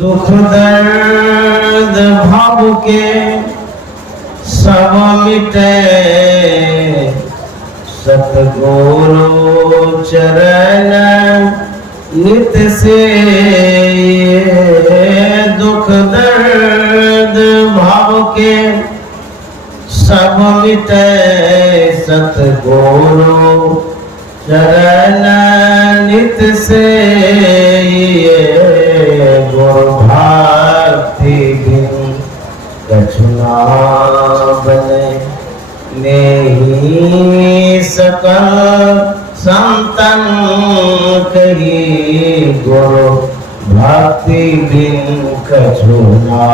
दुख दर्द भव के सब मिटे, सतगुरु चरण नित से। दुख दर्द भव के सब मिटे, सतगुरु चरण नित से। गुरु भक्ति बिन कछु ना बने, नहीं सकल संतन कही। गुरु भक्ति बिन कछु ना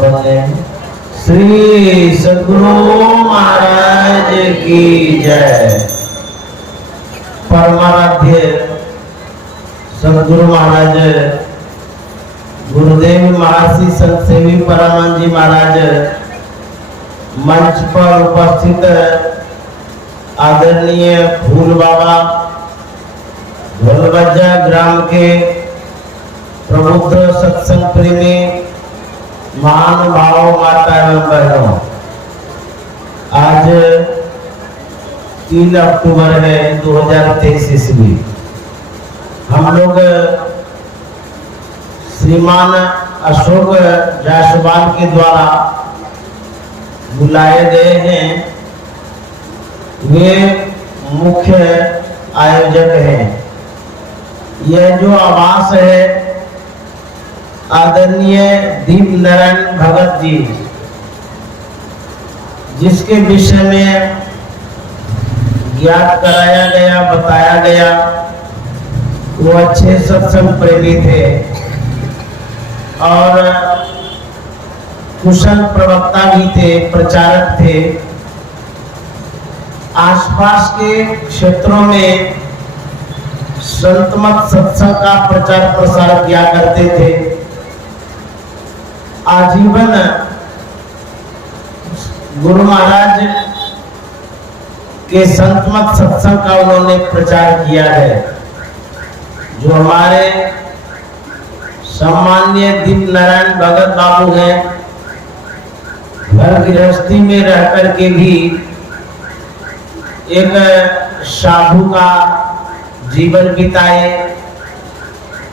बने। श्री सद्गुरु महाराज की जय। परमाराध्य सद्गुरु महाराज गुरुदेव महर्षि संत सेवी परमानंद जी महाराज, मंच पर उपस्थित आदरणीय फूल बाबा, ढोलबज्जा ग्राम के प्रबुद्ध सत्संग प्रेमी महानुभाव, माता एवं बहनों, आज 3 अक्टूबर है 2023 ईस्वी। हम लोग श्रीमान अशोक जायसवाल के द्वारा बुलाए गए हैं। वे मुख्य आयोजक हैं। यह जो आवास है आदरणीय दीप नारायण भगत जी, जिसके विषय में ज्ञात कराया गया, बताया गया, वो अच्छे सत्संग प्रेमी थे और कुशल प्रवक्ता भी थे, प्रचारक थे। आसपास के क्षेत्रों में संतमत सत्संग का प्रचार प्रसार किया करते थे। आजीवन गुरु महाराज के संतमत सत्संग का उन्होंने प्रचार किया है। जो हमारे सम्माननीय दीप नारायण भगत बाबू हैं, घर गृहस्थी में रह करके भी एक साधु का जीवन बिताए,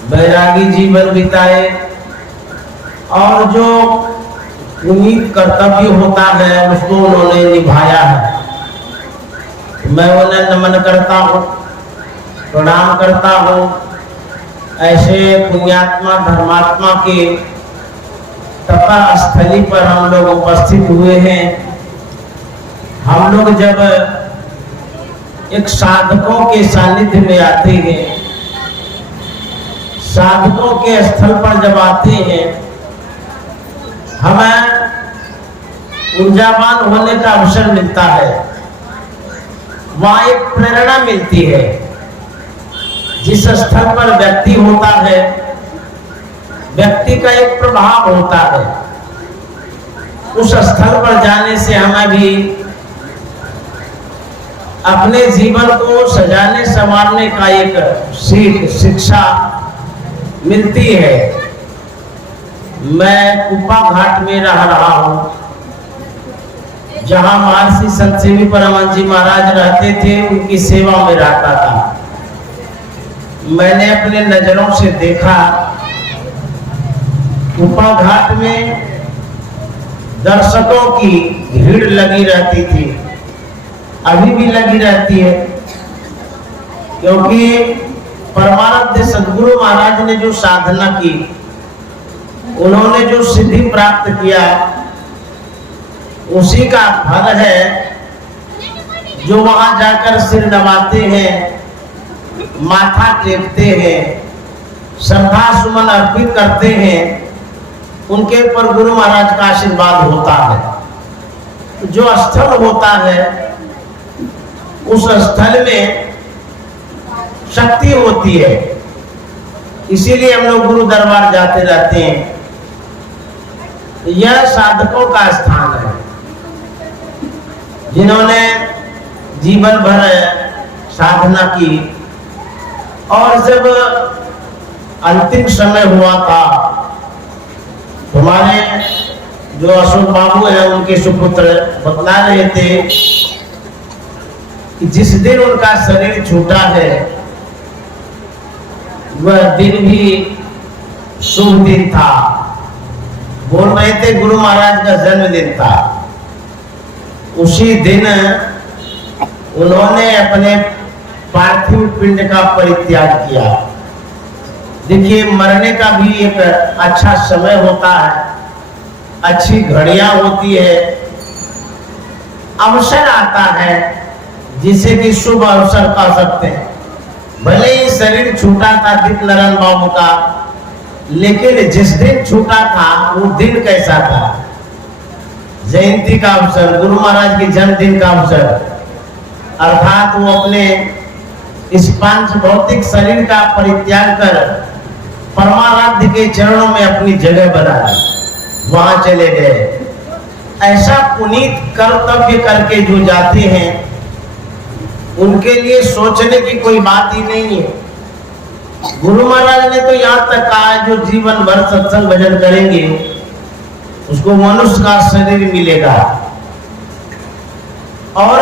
बैरागी जीवन बिताए और जो पुनीत कर्तव्य होता है उसको उन्होंने निभाया है। मैं उन्हें नमन करता हूँ, प्रणाम करता हूँ। ऐसे पुण्यात्मा धर्मात्मा के तपा स्थली पर हम लोग उपस्थित हुए हैं। हम लोग जब एक साधकों के सानिध्य में आते हैं, साधकों के स्थल पर जब आते हैं, हमें ऊर्जावान होने का अवसर मिलता है। वहाँ एक प्रेरणा मिलती है। जिस स्थल पर व्यक्ति होता है, व्यक्ति का एक प्रभाव होता है। उस स्थल पर जाने से हमें भी अपने जीवन को सजाने संवारने का एक सीख, शिक्षा मिलती है। मैं कुप्पा घाट में रह रहा हूँ, जहाँ महर्षि संत सेवी परमानंद जी महाराज रहते थे, उनकी सेवा में रहता था। मैंने अपने नजरों से देखा, कुप्पा घाट में दर्शकों की भीड़ लगी रहती थी, अभी भी लगी रहती है। क्योंकि परमानंद सद्गुरु महाराज ने जो साधना की, उन्होंने जो सिद्धि प्राप्त किया, उसी का फल है जो वहां जाकर सिर नवाते हैं, माथा टेकते हैं, श्रद्धा सुमन अर्पित करते हैं, उनके ऊपर गुरु महाराज का आशीर्वाद होता है। जो स्थल होता है, उस स्थल में शक्ति होती है। इसीलिए हम लोग गुरु दरबार जाते रहते हैं। यह साधकों का स्थान है, जिन्होंने जीवन भर साधना की और जब अंतिम समय हुआ था हमारे जो अशोक बाबू है उनके सुपुत्र बतला रहे थे कि जिस दिन उनका शरीर छूटा है वह दिन भी शुभ दिन था। बोल रहे थे गुरु महाराज का जन्मदिन था। उसी दिन उन्होंने अपने पार्थिव पिंड का परित्याग किया। देखिए, मरने का भी एक अच्छा समय होता है, अच्छी घड़ियां होती है, अवसर आता है जिसे कि शुभ अवसर कह सकते हैं। भले ही शरीर छूटा था दीप नारायण बाबू का, लेकिन जिस दिन छूटा था वो दिन कैसा था? जयंती का अवसर, गुरु महाराज के जन्मदिन का अवसर, अर्थात वो अपने इस पांच भौतिक शरीर का परित्याग कर परमाराध्य के चरणों में अपनी जगह बना ली, वहां चले गए। ऐसा पुनीत कर्तव्य करके जो जाते हैं उनके लिए सोचने की कोई बात ही नहीं है। गुरु महाराज ने तो यहाँ तक कहा जो जीवन भर सत्संग भजन करेंगे उसको मनुष्य का शरीर मिलेगा। और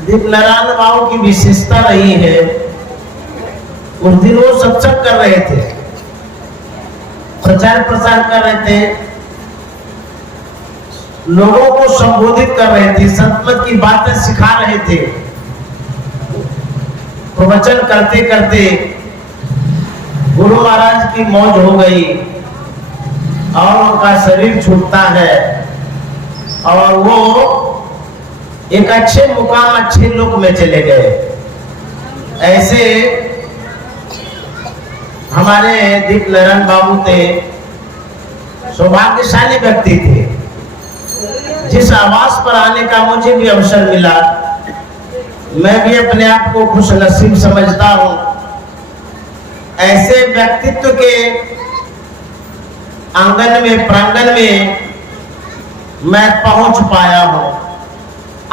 दीप नारायण बाबू की विशेषता रही है, उस दिन वो सत्संग कर रहे थे, प्रचार प्रसार कर रहे थे, लोगों को संबोधित कर रहे थे, सतमत की बातें सिखा रहे थे। प्रवचन करते करते गुरु महाराज की मौज हो गई और उनका शरीर छूटता है और वो एक अच्छे मुकाम, अच्छे लोक में चले गए। ऐसे हमारे दीप नारायण बाबू थे, सौभाग्यशाली व्यक्ति थे। जिस आवास पर आने का मुझे भी अवसर मिला, मैं भी अपने आप को खुश नसीब समझता हूं। ऐसे व्यक्तित्व के आंगन में, प्रांगण में मैं पहुंच पाया हूं।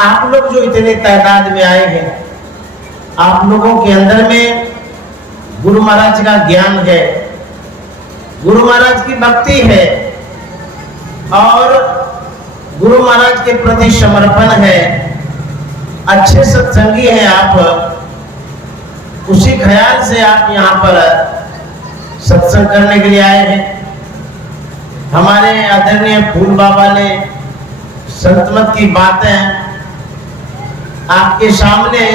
आप लोग जो इतने तादाद में आए हैं, आप लोगों के अंदर में गुरु महाराज का ज्ञान है, गुरु महाराज की भक्ति है और गुरु महाराज के प्रति समर्पण है। अच्छे सत्संगी हैं आप, उसी ख्याल से आप यहाँ पर सत्संग करने के लिए आए हैं। हमारे आदरणीय फूल बाबा ने संतमत की बातें आपके सामने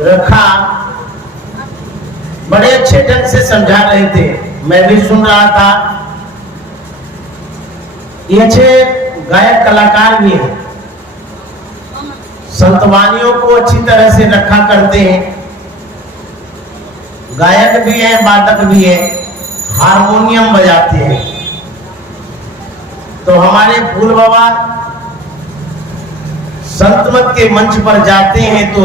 रखा, बड़े अच्छे ढंग से समझा रहे थे, मैं भी सुन रहा था। ये अच्छे गायक कलाकार भी हैं, संतवानियों को अच्छी तरह से रखा करते हैं, गायक भी हैं, वादक भी हैं, हारमोनियम बजाते हैं। तो हमारे फूल बाबा संतमत के मंच पर जाते हैं तो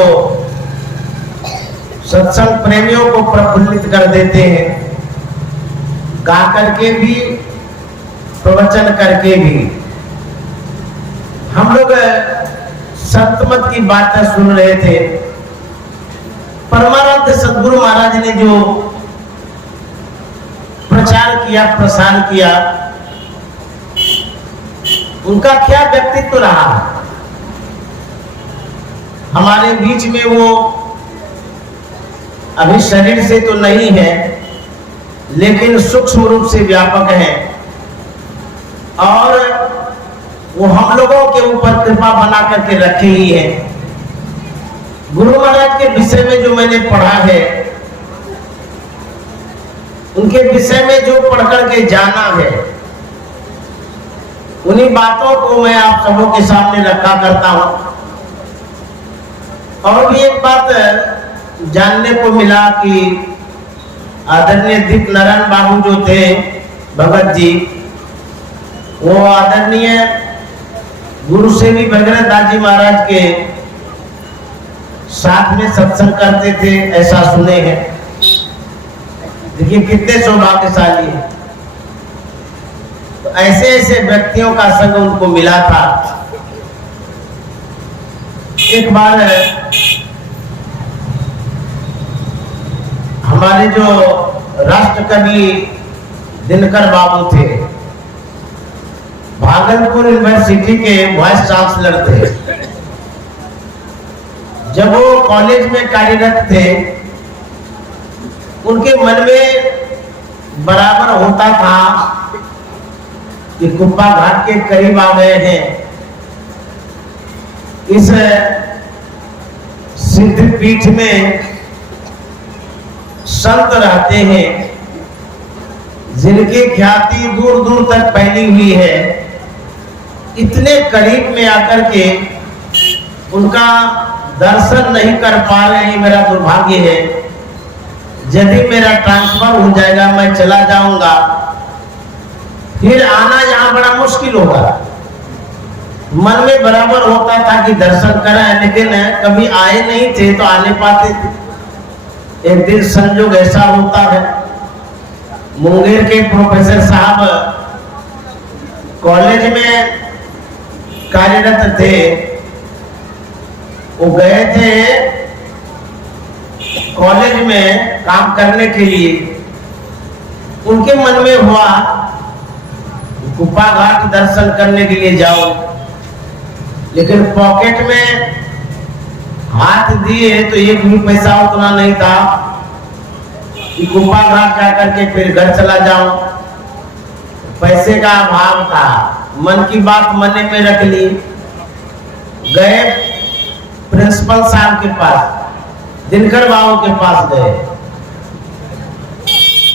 सत्संग प्रेमियों को प्रफुल्लित कर देते हैं, गा करके भी, प्रवचन करके भी। हम लोग संतमत की बातें सुन रहे थे। परमानंद सदगुरु महाराज ने जो प्रचार किया, प्रसार किया, उनका क्या व्यक्तित्व रहा। हमारे बीच में वो अभी शरीर से तो नहीं है, लेकिन सूक्ष्म रूप से व्यापक है और वो हम लोगों के ऊपर कृपा बना करके रखी ही है। गुरु महाराज के विषय में जो मैंने पढ़ा है, उनके विषय में जो पढ़ करके जाना है, उन्हीं बातों को मैं आप सबों के सामने रखा करता हूं। और भी एक बात जानने को मिला कि आदरणीय दीप नारायण बाबू जो थे भगत जी, वो आदरणीय गुरु सेवी भगीरथ दास जी महाराज के साथ में सत्संग करते थे, ऐसा सुने हैं। देखिए कितने सौभाग्यशाली हैं। तो ऐसे ऐसे व्यक्तियों का संग उनको मिला था। एक बार हमारे जो राष्ट्र कवि दिनकर बाबू थे, भागलपुर यूनिवर्सिटी के वाइस चांसलर थे। जब वो कॉलेज में कार्यरत थे, उनके मन में बराबर होता था कि कुप्पा घाट के करीब आ गए हैं, इस सिद्ध पीठ में संत रहते हैं जिनकी ख्याति दूर दूर तक फैली हुई है। इतने करीब में आकर के उनका दर्शन नहीं कर पा रहे हैं, मेरा दुर्भाग्य है। यदि मेरा ट्रांसफर हो जाएगा, मैं चला जाऊंगा, फिर आना यहाँ बड़ा मुश्किल होगा। मन में बराबर होता था कि दर्शन करें, लेकिन कभी आए नहीं थे तो आने पाते थे। एक दिन संयोग ऐसा होता है, मुंगेर के प्रोफेसर साहब कॉलेज में कार्यरत थे। वो गए थे कॉलेज में काम करने के लिए। उनके मन में हुआ कुप्पा घाट दर्शन करने के लिए जाओ, लेकिन पॉकेट में हाथ दिए तो एक भी पैसा उतना नहीं था कि कुप्पा घाट जाकर के फिर घर चला जाऊं। पैसे का अभाव था, मन की बात मन में रख ली। गए प्रिंसिपल साहब के पास, दिनकर बाबू के पास गए,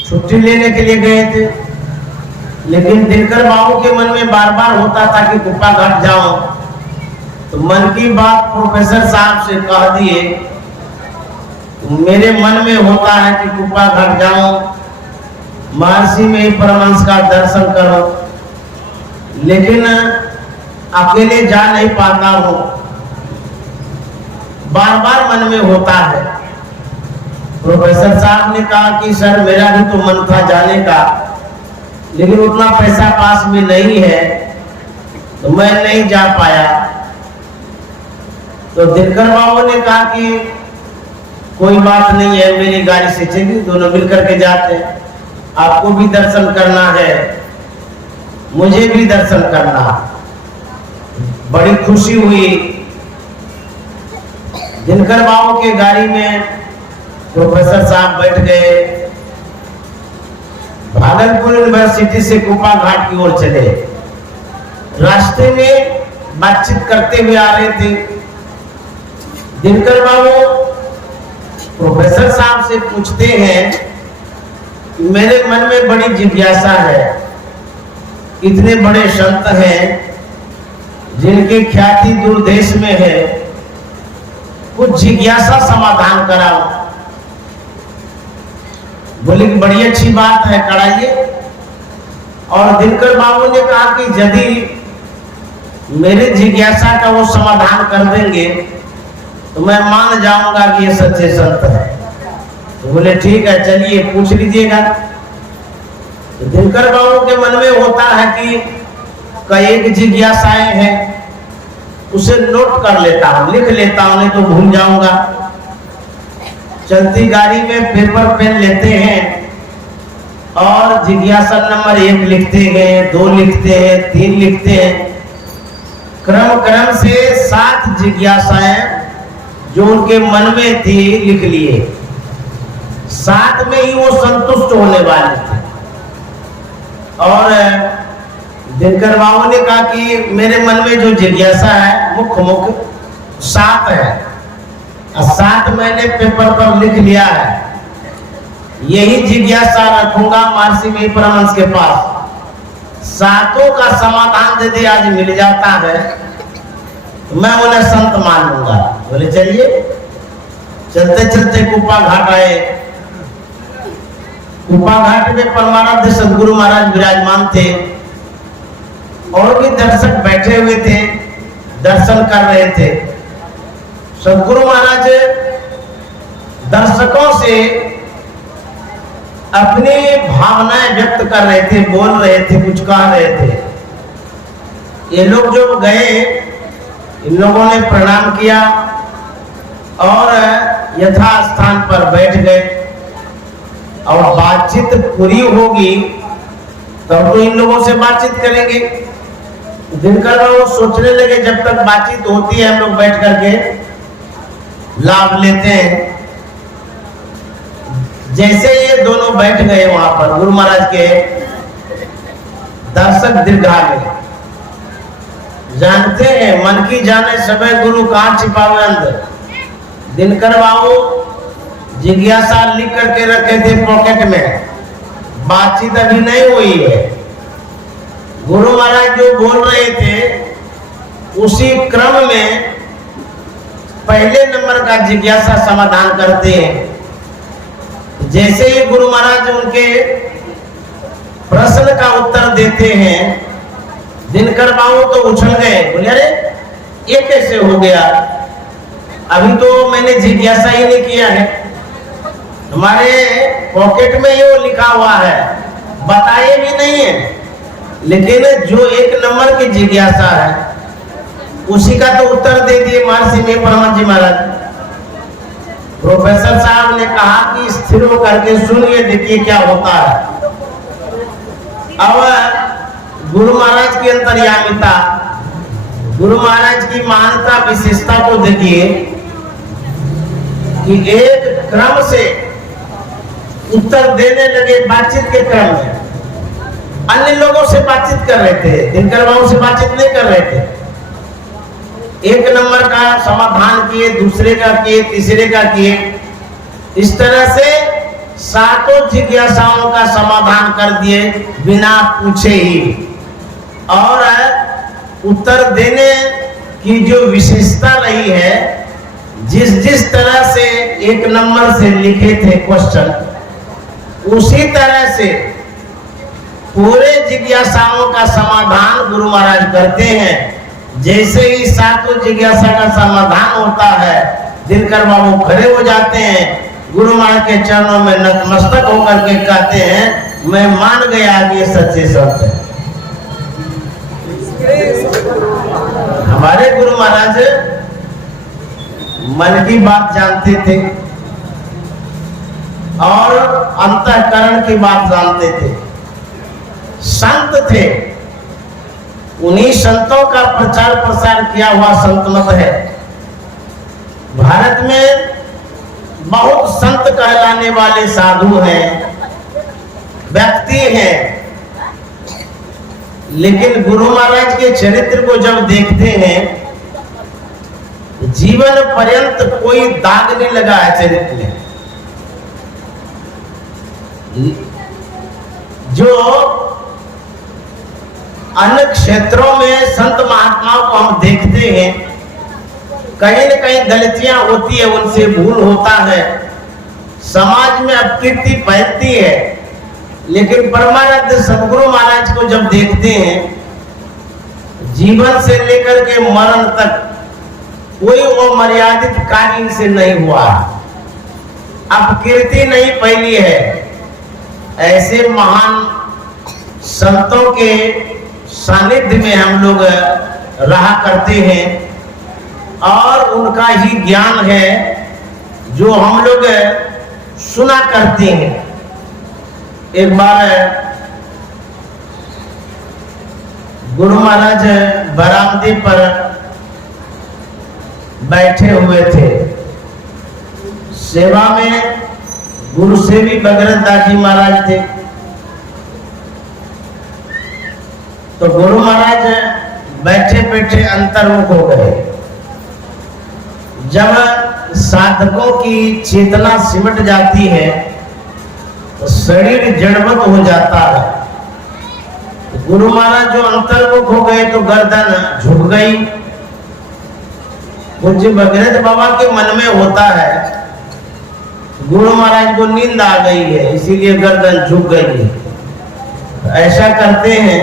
छुट्टी लेने के लिए गए थे। लेकिन दिनकर बाबू के मन में बार बार होता था कि कुप्पा घाट जाओ, तो मन की बात प्रोफेसर साहब से कह दिए। मेरे मन में होता है कि कुप्पा घाट जाओ, महर्षि में ही परमहंस का दर्शन करो, लेकिन अकेले जा नहीं पाता हूं। बार बार मन में होता है। प्रोफेसर साहब ने कहा कि सर, मेरा भी तो मन था जाने का, लेकिन उतना पैसा पास में नहीं है, तो मैं नहीं जा पाया। तो दिनकर बाबू ने कहा कि कोई बात नहीं है, मेरी गाड़ी से चलिए, दोनों मिलकर के जाते हैं। आपको भी दर्शन करना है, मुझे भी दर्शन करना। बड़ी खुशी हुई। दिनकर बाबू के गाड़ी में प्रोफेसर साहब बैठ गए, भागलपुर यूनिवर्सिटी से कुप्पा घाट की ओर चले। रास्ते में बातचीत करते हुए आ रहे थे। दिनकर बाबू प्रोफेसर साहब से पूछते हैं कि मेरे मन में बड़ी जिज्ञासा है, इतने बड़े संत हैं जिनकी ख्याति दूर देश में है, कुछ जिज्ञासा समाधान कराओ। बोले कि बड़ी अच्छी बात है, कराइए। और दिनकर बाबू ने कहा कि यदि मेरे जिज्ञासा का वो समाधान कर देंगे तो मैं मान जाऊंगा कि ये सच्चे संत है। तो बोले ठीक है, चलिए पूछ लीजिएगा। तो दिनकर बाबू के मन में होता है कि कई एक जिज्ञासाएं हैं, उसे नोट कर लेता हूं, लिख लेता हूं, नहीं तो भूल जाऊंगा। चलती गाड़ी में पेपर पेन लेते हैं और जिज्ञासा नंबर 1 लिखते हैं, 2 लिखते हैं, 3 लिखते हैं। क्रम से 7 जिज्ञासाएं जो उनके मन में थी लिख लिए। 7 में ही वो संतुष्ट होने वाले थे। और दिनकर बाबू ने कहा कि मेरे मन में जो जिज्ञासा है मुख्य 7 है, 7 मैंने पेपर पर लिख लिया है। यही जिज्ञासा रखूंगा महर्षि में परमहंस के पास। 7 का समाधान यदि आज मिल जाता है तो मैं उन्हें संत मान लूंगा। बोले चलिए। चलते चलते कुप्पा घाट आए। कुप्पा घाट में परमानंद सदगुरु महाराज विराजमान थे और भी दर्शक बैठे हुए थे, दर्शन कर रहे थे। सदगुरु महाराज दर्शकों से अपनी भावनाएं व्यक्त कर रहे थे, बोल रहे थे, कुछ कह रहे थे। ये लोग जो गए, इन लोगों ने प्रणाम किया और यथा स्थान पर बैठ गए। और बातचीत पूरी होगी तब तो इन लोगों से बातचीत करेंगे। दिनकर बाबू सोचने लगे, जब तक बातचीत होती है हम लोग बैठ करके लाभ लेते हैं। जैसे ये दोनों बैठ गए वहां पर गुरु महाराज के दर्शक दीर्घा में, जानते हैं मन की जाने समय गुरु कहाँ छिपावे अंदर। दिनकर बाबू जिज्ञासा लिख करके रखे थे पॉकेट में, बातचीत अभी नहीं हुई है। गुरु महाराज जो बोल रहे थे उसी क्रम में पहले नंबर का जिज्ञासा समाधान करते हैं। जैसे ही गुरु महाराज उनके प्रश्न का उत्तर देते हैं, दिनकर बाबू तो उछल गए, बोले अरे ये कैसे हो गया, अभी तो मैंने जिज्ञासा ही नहीं किया है, हमारे पॉकेट में ये लिखा हुआ है, बताए भी नहीं है। लेकिन जो एक नंबर की जिज्ञासा है उसी का तो उत्तर दे दिए महर्षि में परम जी महाराज। प्रोफेसर साहब ने कहा कि स्थिर होकर के सुनिए, देखिए क्या होता है। अब गुरु महाराज की अंतर्यामिता, गुरु महाराज की महानता विशेषता को देखिए कि एक क्रम से उत्तर देने लगे बातचीत के क्रम में। अन्य लोगों से बातचीत कर रहे थे, दिनकर बाबू से बातचीत नहीं कर रहे थे। एक नंबर का समाधान किए, दूसरे का किए, तीसरे का किए, इस तरह से सातों जिज्ञासाओं का समाधान कर दिए बिना पूछे ही। और उत्तर देने की जो विशेषता रही है, जिस जिस तरह से एक नंबर से लिखे थे क्वेश्चन, उसी तरह से पूरे जिज्ञासाओं का समाधान गुरु महाराज करते हैं। जैसे ही सातों जिज्ञासा का समाधान होता है, दिनकर बाबू खड़े हो जाते हैं, गुरु महाराज के चरणों में नतमस्तक होकर के कहते हैं, मैं मान गया कि ये सच्चे शब्द है। हमारे गुरु महाराज मन की बात जानते थे और अंतःकरण की बात जानते थे। संत थे, उन्हीं संतों का प्रचार प्रसार किया हुआ संत मत है। भारत में बहुत संत कहलाने वाले साधु हैं, व्यक्ति हैं, लेकिन गुरु महाराज के चरित्र को जब देखते हैं, जीवन पर्यंत कोई दाग नहीं लगा है चरित्र में। जो अन्य क्षेत्रों में संत महात्माओं को हम देखते हैं, कहीं न कहीं गलतियां होती है, उनसे भूल होता है, समाज में अपकीर्ति फैलती है। लेकिन परमानंद सदगुरु महाराज को जब देखते हैं, जीवन से लेकर के मरण तक कोई वो मर्यादित कार्य से नहीं हुआ, अपकीर्ति नहीं फैली है। ऐसे महान संतों के सानिध्य में हम लोग रहा करते हैं और उनका ही ज्ञान है जो हम लोग सुना करते हैं। एक बार गुरु महाराज बरामदे पर बैठे हुए थे, सेवा में गुरु सेवी भगीरथ दास जी महाराज थे। तो गुरु महाराज बैठे बैठे अंतर्मुख हो गए। जब साधकों की चेतना सिमट जाती है तो शरीर जड़वत हो जाता है। तो गुरु महाराज जो अंतर्मुख हो गए तो गर्दन झुक गई। पूज्य भगीरथ बाबा के मन में होता है गुरु महाराज को नींद आ गई है, इसीलिए गर्दन झुक गई है। तो ऐसा करते हैं,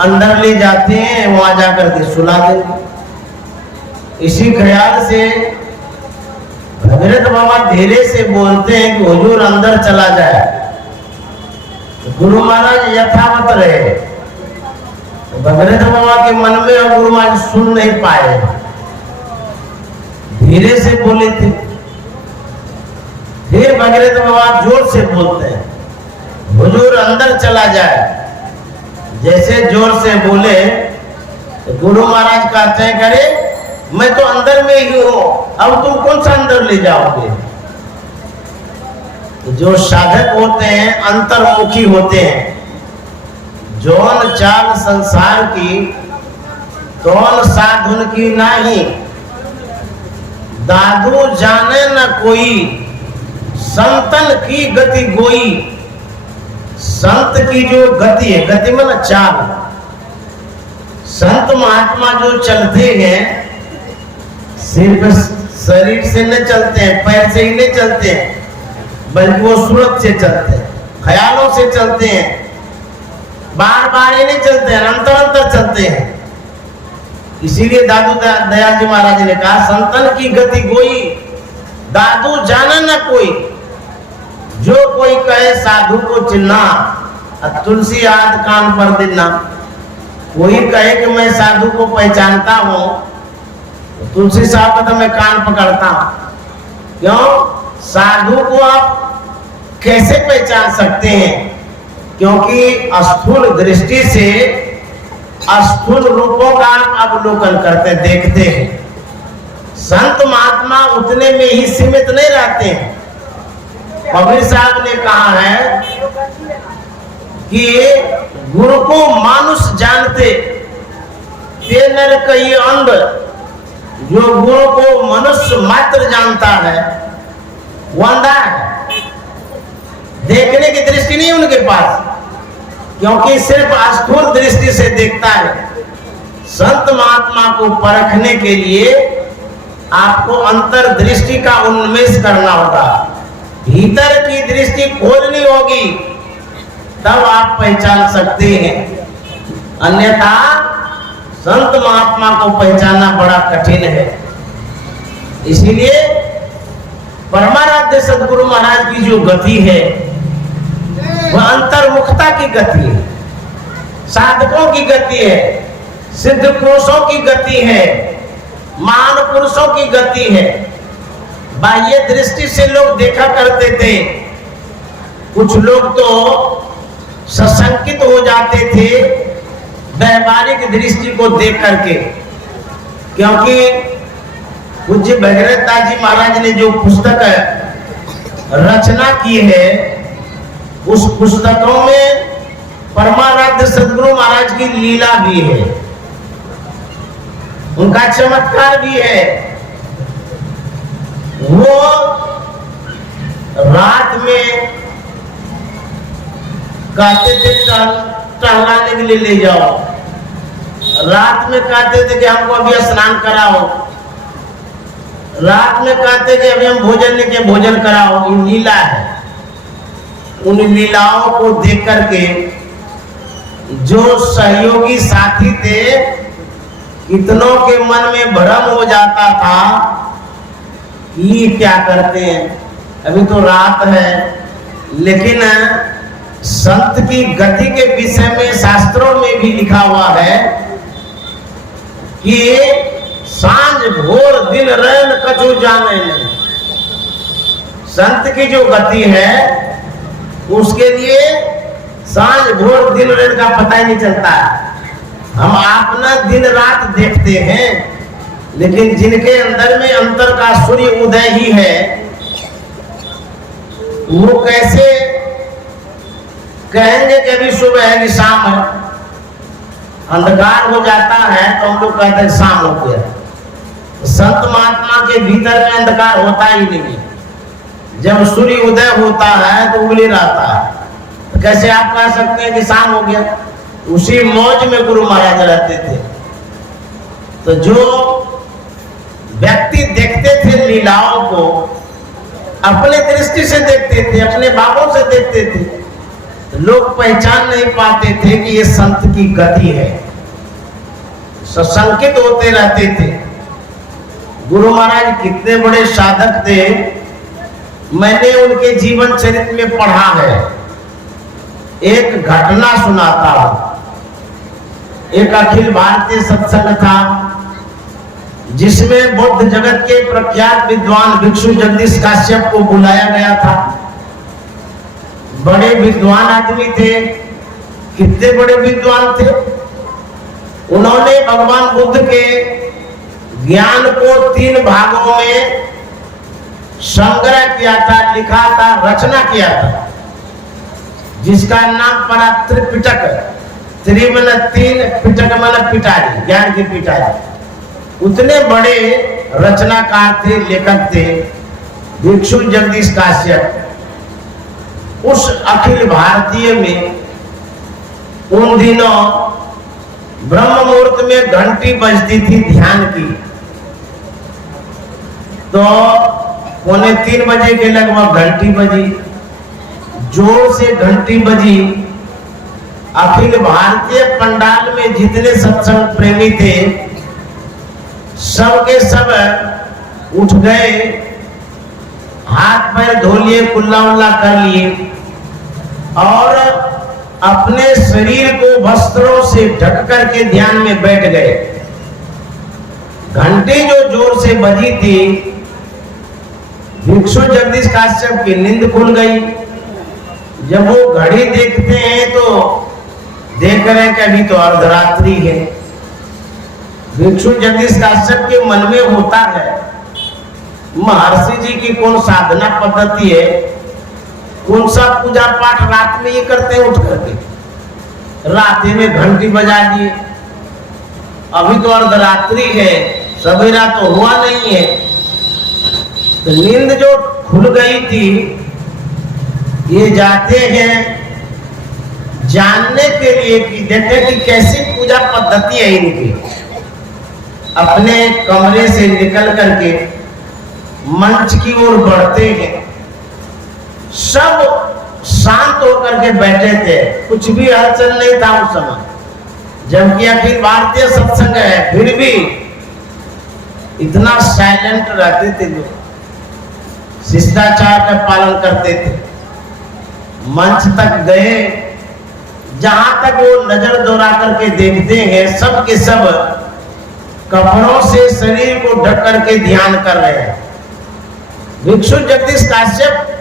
अंदर ले जाते हैं, वहां जाकर के सुला देंगे। इसी ख्याल से भगीरथ बाबा धीरे से बोलते हैं कि हुजूर अंदर चला जाए। तो गुरु महाराज यथावत रहे। तो भगीरथ बाबा के मन में और गुरु महाराज सुन नहीं पाए, धीरे से बोले थे। फिर भगीरथ बाबा जोर से बोलते हैं, हुजूर अंदर चला जाए। जैसे जोर से बोले तो गुरु महाराज कहते हैं करे मैं तो अंदर में ही हूं, अब तुम कौन सा अंदर ले जाओगे। तो जो साधक होते हैं अंतर्मुखी होते हैं, जौन चाल संसार की तौन साधुन की नहीं, दादू जाने न कोई संतन की गति गोई। संत की जो गति है, गति में न चाल, संत महात्मा जो चलते हैं सिर्फ शरीर से नहीं चलते हैं, पैर से ही नहीं चलते हैं, बल्कि वो सूरत से चलते हैं, ख्यालों से चलते हैं, बार बार ही नहीं चलते हैं, अंतर अंतर चलते हैं। इसीलिए दादू दयाल जी महाराज ने कहा संतन की गति गोई, दादू जाना न कोई। जो कोई कहे साधु को चिन्ना, तुलसी आद कान पर देना। कोई कहे कि मैं साधु को पहचानता हूं, तुलसी साहब का तो मैं कान पकड़ता हूं। क्यों? साधु को आप कैसे पहचान सकते हैं? क्योंकि स्थूल दृष्टि से स्थूल रूपों का आप अवलोकन करते देखते हैं। संत महात्मा उतने में ही सीमित नहीं रहते हैं। कबीर साहब ने कहा है कि गुरु को मानुष जानते ते नर कई अंध। जो गुरु को मनुष्य मात्र जानता है वो अंधा है, देखने की दृष्टि नहीं उनके पास, क्योंकि सिर्फ स्थूल दृष्टि से देखता है। संत महात्मा को परखने के लिए आपको अंतर दृष्टि का उन्मेष करना होगा, भीतर की दृष्टि खोलनी होगी, तब आप पहचान सकते हैं। अन्यथा संत महात्मा को पहचानना बड़ा कठिन है। इसीलिए परमाराध्य सदगुरु महाराज की जो गति है वह अंतर्मुखता की गति है, साधकों की गति है, सिद्ध पुरुषों की गति है, महान पुरुषों की गति है। बाह्य दृष्टि से लोग देखा करते थे, कुछ लोग तो सशंकित हो जाते थे व्यवहारिक दृष्टि को देख करके, क्योंकि पूज्य भगीरथ दास जी महाराज ने जो पुस्तक रचना की है उस पुस्तकों में परमाराध्य सदगुरु महाराज की लीला भी है, उनका चमत्कार भी है। वो रात में कहते थे टहलाने के लिए ले जाओ, रात में कहते थे कि हमको अभी स्नान कराओ, रात में कहते कि अभी हम भोजन लेके भोजन कराओ। ये लीला है। उन लीलाओं को देख करके जो सहयोगी साथी थे इतनों के मन में भ्रम हो जाता था, ये क्या करते हैं, अभी तो रात है। लेकिन संत की गति के विषय में शास्त्रों में भी लिखा हुआ है कि सांझ भोर दिन रैन कछु जाने नहीं। संत की जो गति है उसके लिए सांझ भोर दिन रैन का पता ही नहीं चलता। हम अपना दिन रात देखते हैं, लेकिन जिनके अंदर में अंतर का सूर्य उदय ही है वो कैसे कहेंगे कि अभी सुबह है कि शाम है। अंधकार हो जाता है तो हम लोग कहते हैं शाम हो गया। संत महात्मा के भीतर में अंधकार होता ही नहीं, जब सूर्य उदय होता है तो उगली रहता है। तो कैसे आप कह सकते हैं कि शाम हो गया? उसी मौज में गुरु महाराज रहते थे। तो जो व्यक्ति देखते थे लीलाओं को, अपने दृष्टि से देखते थे, अपने भावों से देखते थे, तो लोग पहचान नहीं पाते थे कि ये संत की गति है, सशंकित होते रहते थे। गुरु महाराज कितने बड़े साधक थे, मैंने उनके जीवन चरित्र में पढ़ा है। एक घटना सुनाता हूं। एक अखिल भारतीय सत्संग था जिसमें बौद्ध जगत के प्रख्यात विद्वान भिक्षु जगदीश काश्यप को बुलाया गया था। बड़े विद्वान आदमी थे, कितने बड़े विद्वान थे। उन्होंने भगवान बुद्ध के ज्ञान को 3 भागों में संग्रह किया था, लिखा था, रचना किया था, जिसका नाम पड़ा त्रिपिटक। त्रिमन 3, पिटक मन पिटारी, ज्ञान की पिटारी। उतने बड़े रचनाकार थे, लेखक थे भिक्षु जगदीश काश्यप। उस अखिल भारतीय में उन दिनों ब्रह्म मुहूर्त में घंटी बजती थी ध्यान की। तो 2:45 बजे के लगभग घंटी बजी, जोर से घंटी बजी। अखिल भारतीय पंडाल में जितने सत्संग प्रेमी थे सब के सब उठ गए, हाथ पैर धो लिए, कुल्ला उल्ला कर लिए और अपने शरीर को वस्त्रों से ढक करके ध्यान में बैठ गए। घंटी जो जोर से बजी थी, भिक्षु जगदीश काश्यप की नींद खुल गई। जब वो घड़ी देखते हैं तो देख रहे हैं कि अभी तो अर्धरात्रि है। भिक्षु जगदीश काश्यप के मन में होता है महर्षि जी की कौन साधना पद्धति है, कौन सा पूजा पाठ रात में ये करते हैं, उठ करके रात में घंटी बजा दिए। अभी तो अर्धरात्रि है, सवेरा तो हुआ नहीं है। तो नींद जो खुल गई थी, ये जाते हैं जानने के लिए कि देखें कि कैसी पूजा पद्धति है इनकी। अपने कमरे से निकल करके मंच की ओर बढ़ते हैं। सब शांत होकर के बैठे थे, कुछ भी हलचल नहीं था उस समय, जबकि अखिल भारतीय सत्संग है, फिर भी इतना साइलेंट रहते थे लोग, शिष्टाचार का पालन करते थे। मंच तक गए, जहां तक वो नजर दौड़ा करके देखते हैं सब के सब कपड़ों से शरीर को ढक करके ध्यान कर रहे हैं। भिक्षु जगदीश काश्यप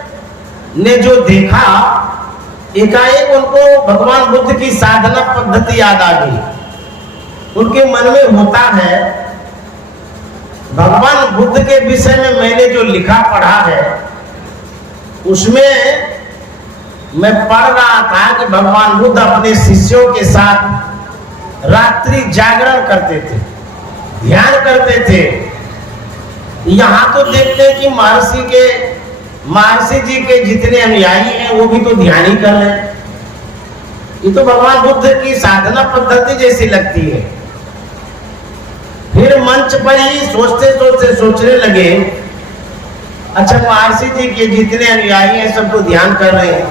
ने जो देखा, एकाएक उनको भगवान बुद्ध की साधना पद्धति याद आ गई। उनके मन में होता है भगवान बुद्ध के विषय में मैंने जो लिखा पढ़ा है, उसमें मैं पढ़ रहा था कि भगवान बुद्ध अपने शिष्यों के साथ रात्रि जागरण करते थे, ध्यान करते थे। यहां तो देखते हैं कि महर्षि जी के जितने अनुयायी हैं वो भी तो ध्यान ही कर रहे हैं। ये तो भगवान बुद्ध की साधना पद्धति जैसी लगती है। फिर मंच पर ही सोचने लगे, अच्छा महर्षि जी के जितने अनुयायी हैं सब तो ध्यान कर रहे हैं,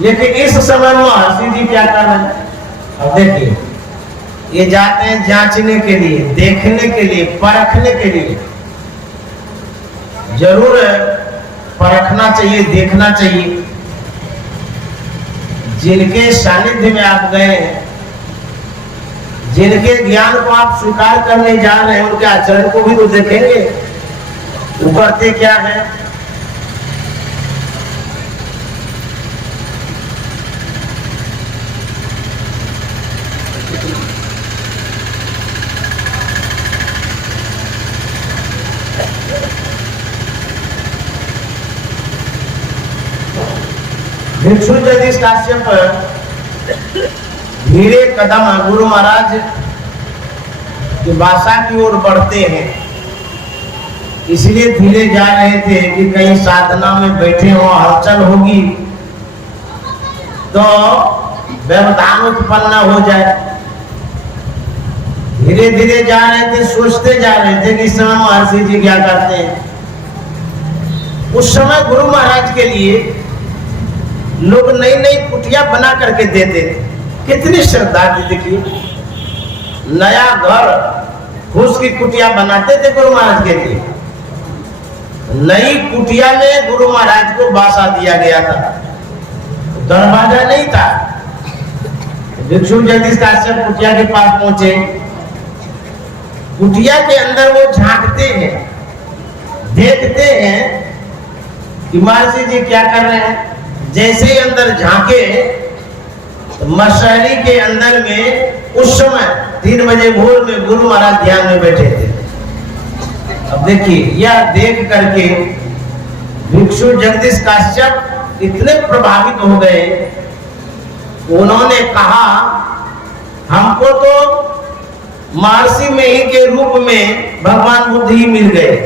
लेकिन इस समय महर्षि जी क्या कर रहे हैं? अब देखिए, ये जाते हैं जांचने के लिए, देखने के लिए, परखने के लिए। जरूर परखना चाहिए, देखना चाहिए। जिनके सानिध्य में आप गए हैं, जिनके ज्ञान को आप स्वीकार करने जा रहे हैं, उनके आचरण को भी तो देखेंगे, वो करते क्या है। भिक्षु जगदीश काश्यप धीरे कदम गुरु महाराज की भाषा की ओर बढ़ते हैं, इसलिए धीरे जा रहे थे कि कहीं साधना में बैठे हो, हलचल होगी तो व्यवधान उत्पन्न न हो जाए। धीरे धीरे जा रहे थे, सोचते जा रहे थे कि इस समय महर्षि जी क्या करते हैं। उस समय गुरु महाराज के लिए लोग नई नई कुटिया बना करके देते थे। कितनी श्रद्धा थी, देखिए, नया घर फूस की कुटिया बनाते थे गुरु महाराज के लिए। नई कुटिया में गुरु महाराज को बासा दिया गया था, दरवाजा नहीं था। भिक्षु जगदीश काश्यप कुटिया के पास पहुंचे। कुटिया के अंदर वो झांकते हैं, देखते हैं कि महर्षि जी क्या कर रहे हैं। जैसे ही अंदर झांके, तो मशहरी के अंदर में उस समय 3 बजे भोर में गुरु महाराज ध्यान में बैठे थे। अब देखिए, यह देख करके भिक्षु जगदीश काश्यप इतने प्रभावित हो गए, उन्होंने कहा हमको तो महर्षि में ही के रूप में भगवान बुद्ध ही मिल गए,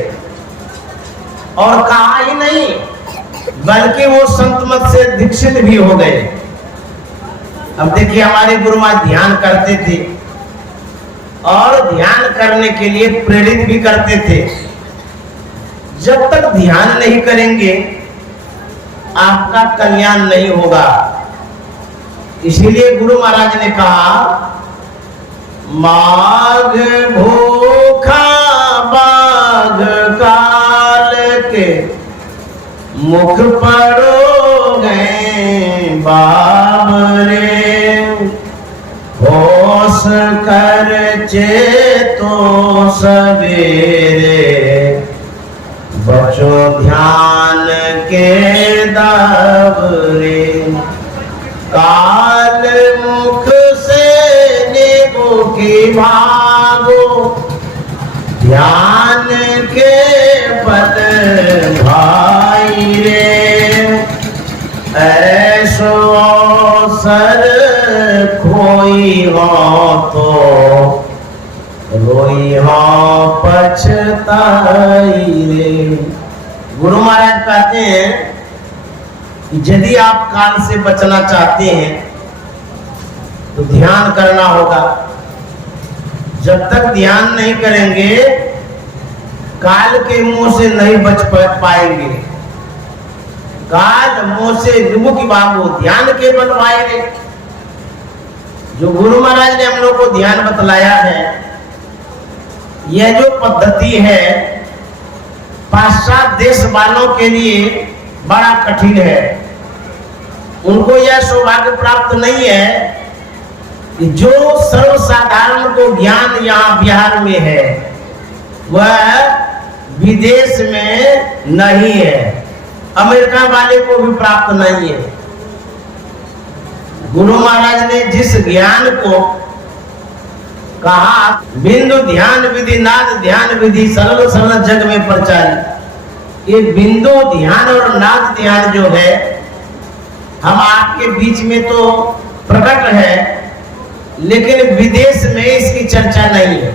और कहा ही नहीं बल्कि वो संत मत से दीक्षित भी हो गए। अब देखिए, हमारे गुरु महाराज ध्यान करते थे और ध्यान करने के लिए प्रेरित भी करते थे। जब तक ध्यान नहीं करेंगे आपका कल्याण नहीं होगा। इसीलिए गुरु महाराज ने कहा माघ भूखा बाघ काल के मुख पड़ो गए बाबरे, होश कर चेतो सवेरे, बचो ध्यान के दावरे, काल मुख से नींबू की भागो, ध्यान के पद भाई रे, ऐसो सर खोई हो तो रोई हो पछताई रे। गुरु महाराज कहते हैं कि यदि आप काल से बचना चाहते हैं तो ध्यान करना होगा। जब तक ध्यान नहीं करेंगे काल के मुंह से नहीं बच पाएंगे। काल मुंह से विमुख भागो, ध्यान के बनवाए रे। जो गुरु महाराज ने हम लोग को ध्यान बतलाया है, यह जो पद्धति है पाश्चात्य देश वालों के लिए बड़ा कठिन है। उनको यह सौभाग्य प्राप्त नहीं है कि जो सर्वसाधारण को ज्ञान यहाँ बिहार में है वह विदेश में नहीं है, अमेरिका वाले को भी प्राप्त नहीं है। गुरु महाराज ने जिस ज्ञान को कहा बिंदु ध्यान विधि नाद ध्यान विधि सरल सरल जग में प्रचारित, ये बिंदु ध्यान और नाद ध्यान जो है हम आपके बीच में तो प्रकट है, लेकिन विदेश में इसकी चर्चा नहीं है,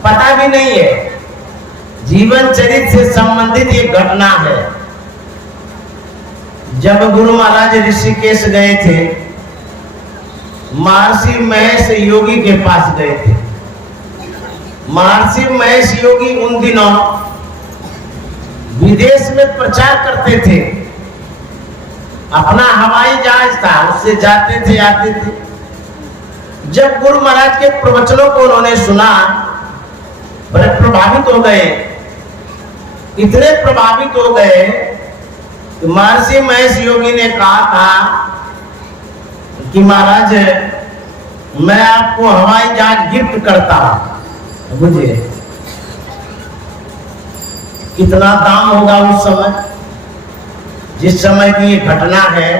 पता भी नहीं है। जीवन चरित्र से संबंधित ये घटना है। जब गुरु महाराज ऋषिकेश गए थे, महर्षि महेश योगी के पास गए थे। महर्षि महेश योगी उन दिनों विदेश में प्रचार करते थे, अपना हवाई जहाज था, उससे जाते थे आते थे। जब गुरु महाराज के प्रवचनों को उन्होंने सुना बड़े प्रभावित हो गए, इतने प्रभावित हो गए कि महर्षि महेश योगी ने कहा था कि महाराज मैं आपको हवाई जहाज गिफ्ट करता हूं। बुझिए कितना दाम होगा उस समय, जिस समय की ये घटना है।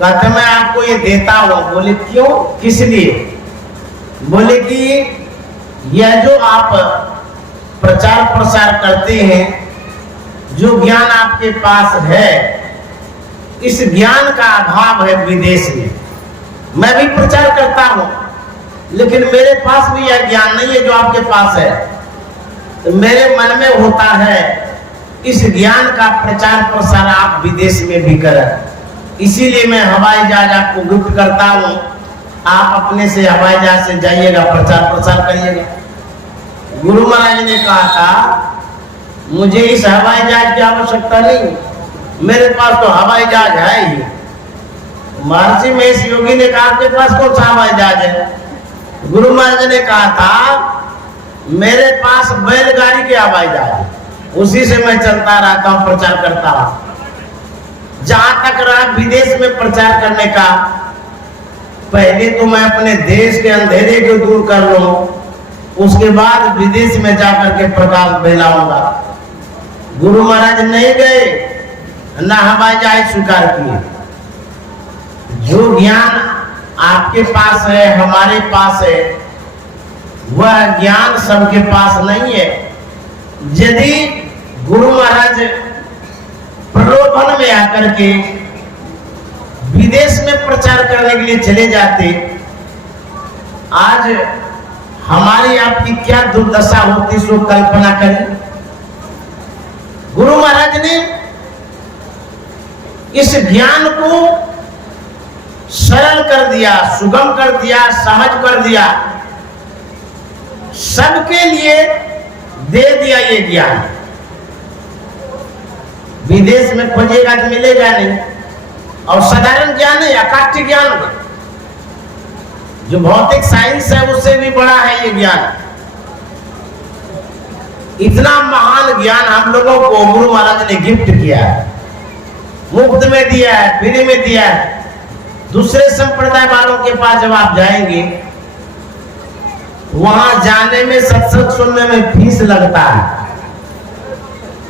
कहते मैं आपको ये देता हूं। बोले क्यों, किस लिए? बोले कि यह जो आप प्रचार प्रसार करते हैं, जो ज्ञान आपके पास है, इस ज्ञान का अभाव है विदेश में। मैं भी प्रचार करता हूं, लेकिन मेरे पास भी यह ज्ञान नहीं है जो आपके पास है। तो मेरे मन में होता है इस ज्ञान का प्रचार प्रसार आप विदेश में भी करें, इसीलिए मैं हवाई जहाज आपको गिफ्ट करता हूं। आप अपने से हवाई जहाज से जाइएगा, प्रचार प्रसार करिएगा। गुरु महाराज ने कहा था मुझे इस हवाई जहाज की आवश्यकता नहीं, मेरे पास तो हवाई जहाज है ही। महर्षि महेश योगी ने कहा आपके पास कौन सा हवाई जहाज है? गुरु महाराज ने कहा था मेरे पास बैलगाड़ी के हवाई जहाज है, उसी से मैं चलता रहता हूं, प्रचार करता हूं। जहां तक रहा विदेश में प्रचार करने का, पहले तो मैं अपने देश के अंधेरे को दूर कर लूं, उसके बाद विदेश में जाकर के प्रकाश फैलाऊंगा। गुरु महाराज नहीं गए, न हवाई जहाज स्वीकार किए। जो ज्ञान आपके पास है, हमारे पास है, वह ज्ञान सबके पास नहीं है। यदि गुरु महाराज प्रलोभन में आकर के विदेश में प्रचार करने के लिए चले जाते, आज हमारी आपकी क्या दुर्दशा होती, सो कल्पना करें। गुरु महाराज ने इस ज्ञान को सरल कर दिया, सुगम कर दिया, सहज कर दिया, सबके लिए दे दिया ये ज्ञान। विदेश में खोजेगा तो मिलेगा नहीं, और साधारण ज्ञान है, अकाट्य ज्ञान जो भौतिक साइंस है उससे भी बड़ा है ये ज्ञान। इतना महान ज्ञान हम लोगों को गुरु महाराज ने गिफ्ट किया है, मुफ्त में दिया है, फ्री में दिया है। दूसरे संप्रदाय वालों के पास जब आप जाएंगे, वहां जाने में, सत्संग सुनने में फीस लगता है,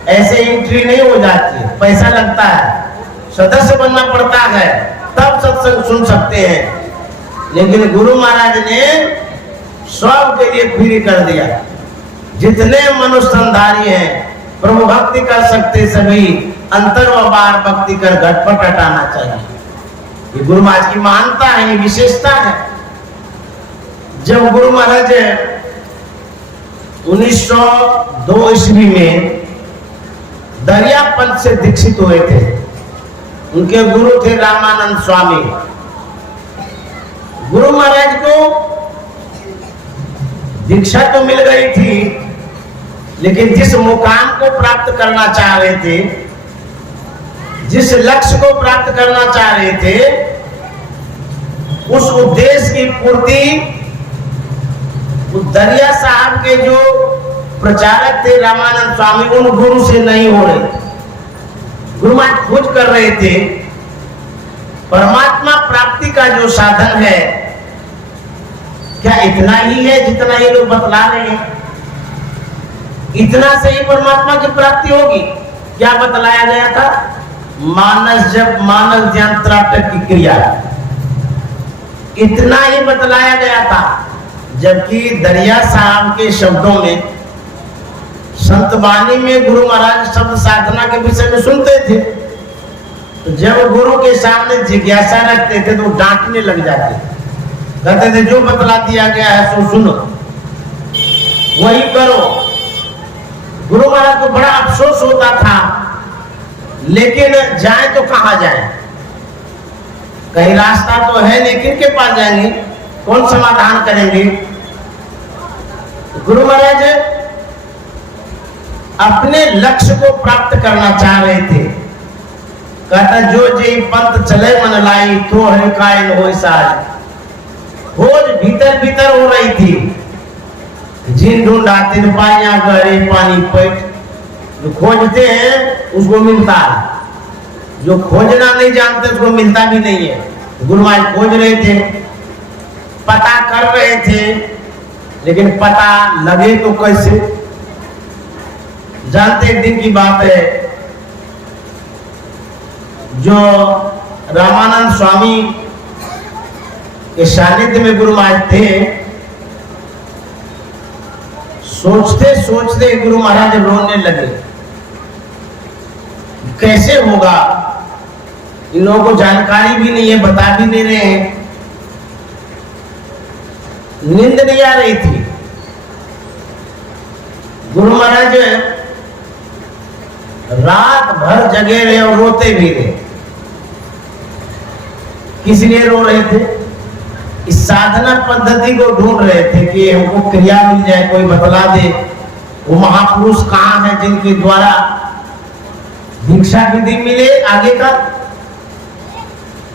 ऐसे एंट्री नहीं हो जाती, पैसा लगता है, सदस्य बनना पड़ता है, तब सत्संग सुन सकते हैं। लेकिन गुरु महाराज ने सब के लिए फ्री कर दिया। जितने मनुष्यधारी हैं, प्रभु भक्ति कर सकते सभी अंतर व बाहर भक्ति कर घटपट हटाना चाहिए। ये गुरु महाराज की महानता है, विशेषता है। जब गुरु महाराज 1902 ईस्वी में दरियापंथ से दीक्षित हुए थे, उनके गुरु थे रामानंद स्वामी। गुरु महाराज को दीक्षा तो मिल गई थी, लेकिन जिस मुकाम को प्राप्त करना चाह रहे थे, जिस लक्ष्य को प्राप्त करना चाह रहे थे, उस उद्देश्य की पूर्ति दरिया साहब के जो प्रचारक थे रामानंद स्वामी, उन गुरु से नहीं हो रहे। गुरु महाराज खोज कर रहे थे परमात्मा प्राप्ति का जो साधन है, क्या इतना ही है जितना ये लोग बतला रहे हैं? इतना से ही परमात्मा की प्राप्ति होगी? क्या बतलाया गया था? मानस जप, मानस ध्यान त्राटक की क्रिया, इतना ही बतलाया गया था। जबकि दरिया साहब के शब्दों में, संत वाणी में गुरु महाराज शब्द साधना के विषय में सुनते थे, तो जब गुरु के सामने जिज्ञासा रखते थे तो डांटने लग जाते, कहते थे जो बतला दिया गया है सो सुनो, वही करो। गुरु महाराज को बड़ा अफसोस होता था, लेकिन जाए तो कहां जाए? कहीं रास्ता तो है नहीं, किनके पास जाएंगे, कौन समाधान करेंगे? गुरु महाराज अपने लक्ष्य को प्राप्त करना चाह रहे थे। कहता जो जे पंथ चले मन लाई, तो हरि कायन होय साज। खोज भीतर भीतर हो रही थी, जिन ढूंढा तिन पाया गहरे पानी पैठ। जो खोजते हैं उसको मिलता है, जो खोजना नहीं जानते उसको मिलता भी नहीं है। गुरु महाराज खोज रहे थे, पता कर रहे थे, लेकिन पता लगे तो कैसे? जानते एक दिन की बात है, जो रामानंद स्वामी के सानिध्य में गुरु महाराज थे, सोचते सोचते गुरु महाराज रोने लगे। कैसे होगा? इन लोगों को जानकारी भी नहीं है, बता भी नहीं रहे हैं। नींद नहीं आ रही थी। गुरु महाराज रात भर जगे रहे और रोते भी रहे। किस लिए रो रहे थे? इस साधना पद्धति को ढूंढ रहे थे कि हमको क्रिया मिल जाए, कोई बतला दे, वो महापुरुष कहाँ हैं जिनके द्वारा दीक्षा विधि मिले आगे का।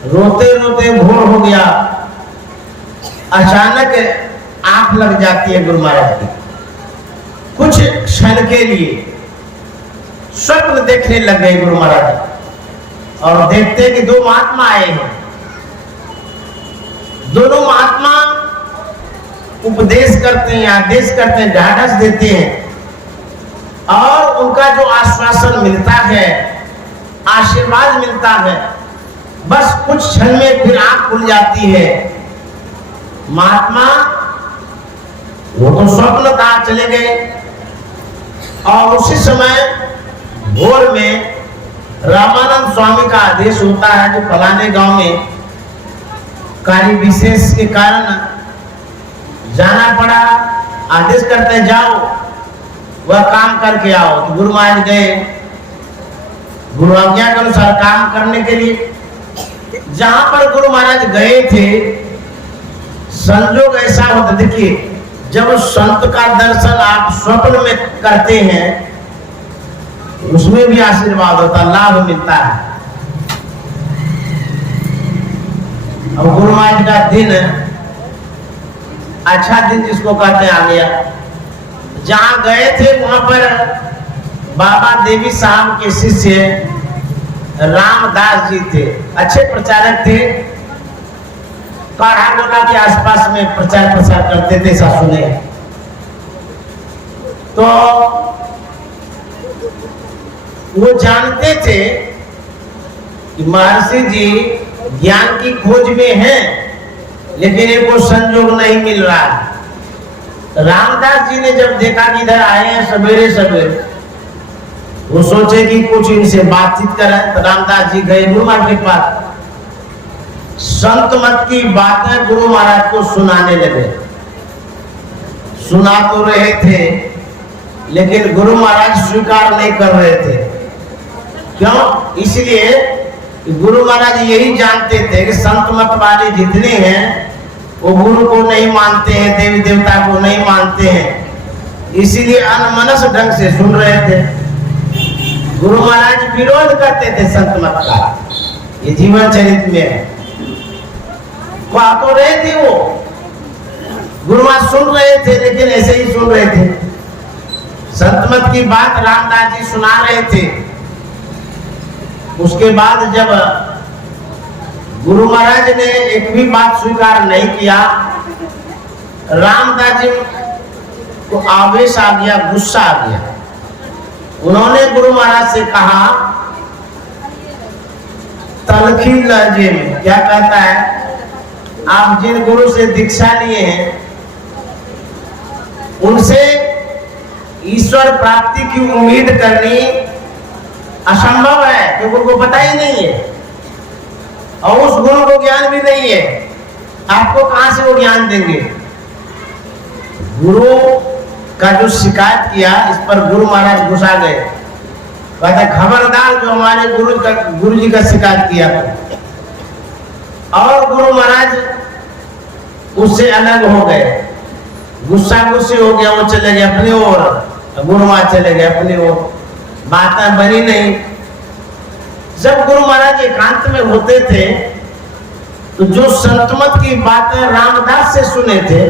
रोते रोते भोर हो गया, अचानक आंख लग जाती है गुरु महाराज की। कुछ क्षण के लिए स्वप्न देखने लग गए गुरु महाराज, और देखते कि दो महात्मा आए हैं। दोनों महात्मा उपदेश करते हैं, आदेश करते हैं, ढाढ़स देते हैं, और उनका जो आश्वासन मिलता है, आशीर्वाद मिलता है, बस कुछ क्षण में फिर आंख खुल जाती है महात्मा वो तो स्वप्न था, चले गए। और उसी समय भोर में रामानंद स्वामी का आदेश होता है कि फलाने गांव में कार्य विशेष के कारण जाना पड़ा। आदेश करते जाओ, वह काम करके आओ। तो गुरु महाराज गए गुरु आज्ञा के अनुसार काम करने के लिए। जहां पर गुरु महाराज गए थे, संजोग ऐसा होता, देखिए जब संत का दर्शन आप स्वप्न में करते हैं उसमें भी आशीर्वाद होता, लाभ मिलता है। अब गुरु महाराज का दिन, अच्छा दिन जिसको कहते हैं, आ गया। जहां गए थे वहां पर बाबा देवी साहब के शिष्य रामदास जी थे, अच्छे प्रचारक थे। काढ़ा गोला के आसपास में प्रचार प्रसार करते थे, ऐसा सुने। तो वो जानते थे कि महर्षि जी ज्ञान की खोज में हैं, लेकिन इनको संजोग नहीं मिल रहा। रामदास जी ने जब देखा कि इधर आए हैं सवेरे सवेरे, वो सोचे कि कुछ इनसे बातचीत करें। तो रामदास जी गए गुरु महाराज के पास, संत मत की बातें गुरु महाराज को सुनाने लगे। सुना तो रहे थे, लेकिन गुरु महाराज स्वीकार नहीं कर रहे थे। क्यों? इसलिए गुरु महाराज यही जानते थे कि संत मत वाले जितने हैं वो गुरु को नहीं मानते हैं, देवी देवता को नहीं मानते हैं, इसीलिए अनमनस ढंग से सुन रहे थे। गुरु महाराज विरोध करते थे संत मत का, ये जीवन चरित्र में है। तो रहे थे वो, गुरु महाराज सुन रहे थे, लेकिन ऐसे ही सुन रहे थे। संत मत की बात रामदास जी सुना रहे थे। उसके बाद जब गुरु महाराज ने एक भी बात स्वीकार नहीं किया, रामदास जी को आवेश आ गया, गुस्सा आ गया। उन्होंने गुरु महाराज से कहा, तलखी लहजे में क्या कहता है, आप जिन गुरु से दीक्षा लिए हैं उनसे ईश्वर प्राप्ति की उम्मीद करनी असंभव है, क्योंकि उनको पता ही नहीं है और उस गुरु को ज्ञान भी नहीं है। आपको कहां से वो ज्ञान देंगे? गुरु का जो शिकायत किया, इस पर गुरु महाराज गुस्सा गए। कहते खबरदार जो हमारे गुरु जी का शिकायत किया था। और गुरु महाराज उससे अलग हो गए, गुस्सा गुस्से हो गया, वो चले गए अपनी ओर, गुरु महाराज चले गए अपनी ओर, बातें बनी नहीं। जब गुरु महाराज एकांत में होते थे तो जो संतमत की बातें रामदास से सुने थे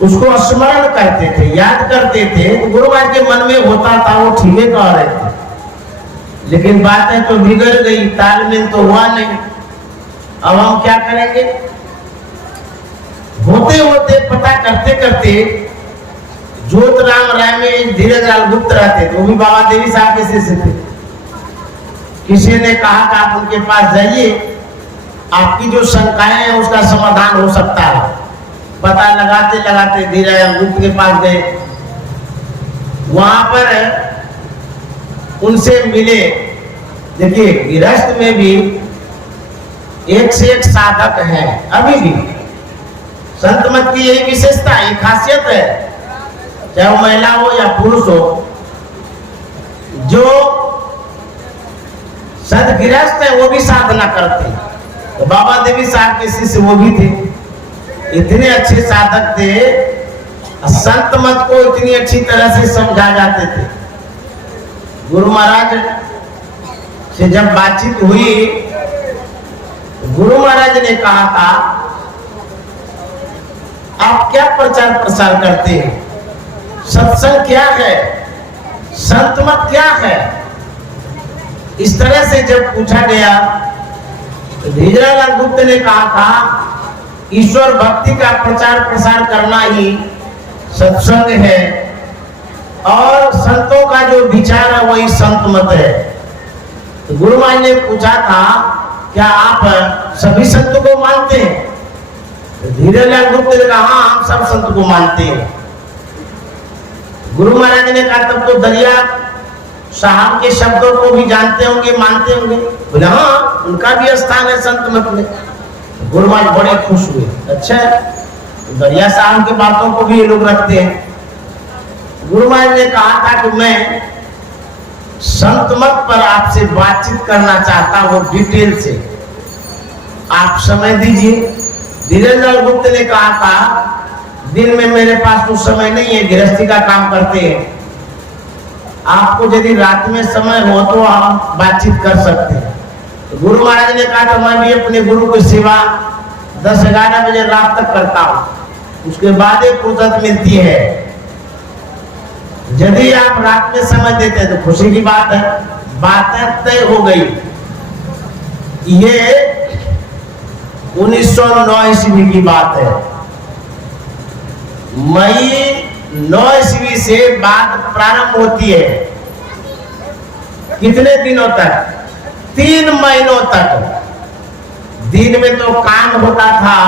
उसको स्मरण करते थे, याद करते थे। तो गुरु महाराज के मन में होता था वो ठीक है कह रहे थे, लेकिन बातें तो बिगड़ गई, तालमेल तो हुआ नहीं। अब हम क्या करेंगे? होते होते पता करते करते ज्योतराम राय में धीरज लाल गुप्त रहते थे, वो भी बाबा देवी साहब के शिष्य थे। किसी ने कहा कि आप उनके पास जाइए, आपकी जो शंकाएं हैं उसका समाधान हो सकता है। पता लगाते लगाते धीरज लाल गुप्त के पास गए, वहां पर उनसे मिले। देखिए गृहस्थ में भी एक से एक साधक है, अभी भी संत मत की यही विशेषता है, खासियत है, चाहे वो महिला हो या पुरुष हो। जो सदगृहस्थ है वो भी साधना करते हैं। तो बाबा देवी साहब के शिष्य वो भी थे, इतने अच्छे साधक थे, संत मत को इतनी अच्छी तरह से समझा जाते थे। गुरु महाराज से जब बातचीत हुई, गुरु महाराज ने कहा था, आप क्या प्रचार प्रसार करते हैं? सत्संग क्या है? संत मत क्या है? इस तरह से जब पूछा गया तो धीरजलाल गुप्त ने कहा था, ईश्वर भक्ति का प्रचार प्रसार करना ही सत्संग है और संतों का जो विचार है वही संत मत है। तो गुरु महाराज ने पूछा था, क्या आप सभी संतों को मानते हैं? धीरेलाल गुप्त ने कहा हाँ हम सब संत को मानते हैं। गुरु महाराज ने कहा तब तो दरिया साहब के शब्दों को भी जानते होंगे, मानते होंगे। बोले हाँ उनका भी स्थान है संत मत में। गुरु महाराज बड़े खुश हुए, अच्छा तो दरिया साहब की बातों को भी ये लोग रखते हैं। गुरु महाराज ने कहा था कि मैं संत मत पर आपसे बातचीत करना चाहता हूं डिटेल से, आप समय दीजिए। धीरेलाल गुप्त ने कहा था दिन में मेरे पास कुछ समय नहीं है, गृहस्थी का काम करते हैं, आपको यदि रात में समय हो तो हम बातचीत कर सकते हैं। तो गुरु महाराज ने कहा था मैं भी अपने गुरु की सेवा 10-11 बजे रात तक करता हूं, उसके बाद एक फुर्सत मिलती है। यदि आप रात में समय देते हैं तो खुशी की बात है। बात तय हो गई। ये 1909 ईस्वी की बात है। मई 9 ईस्वी से बात प्रारंभ होती है। कितने दिनों तक? 3 महीनों तक। दिन में तो काम होता था,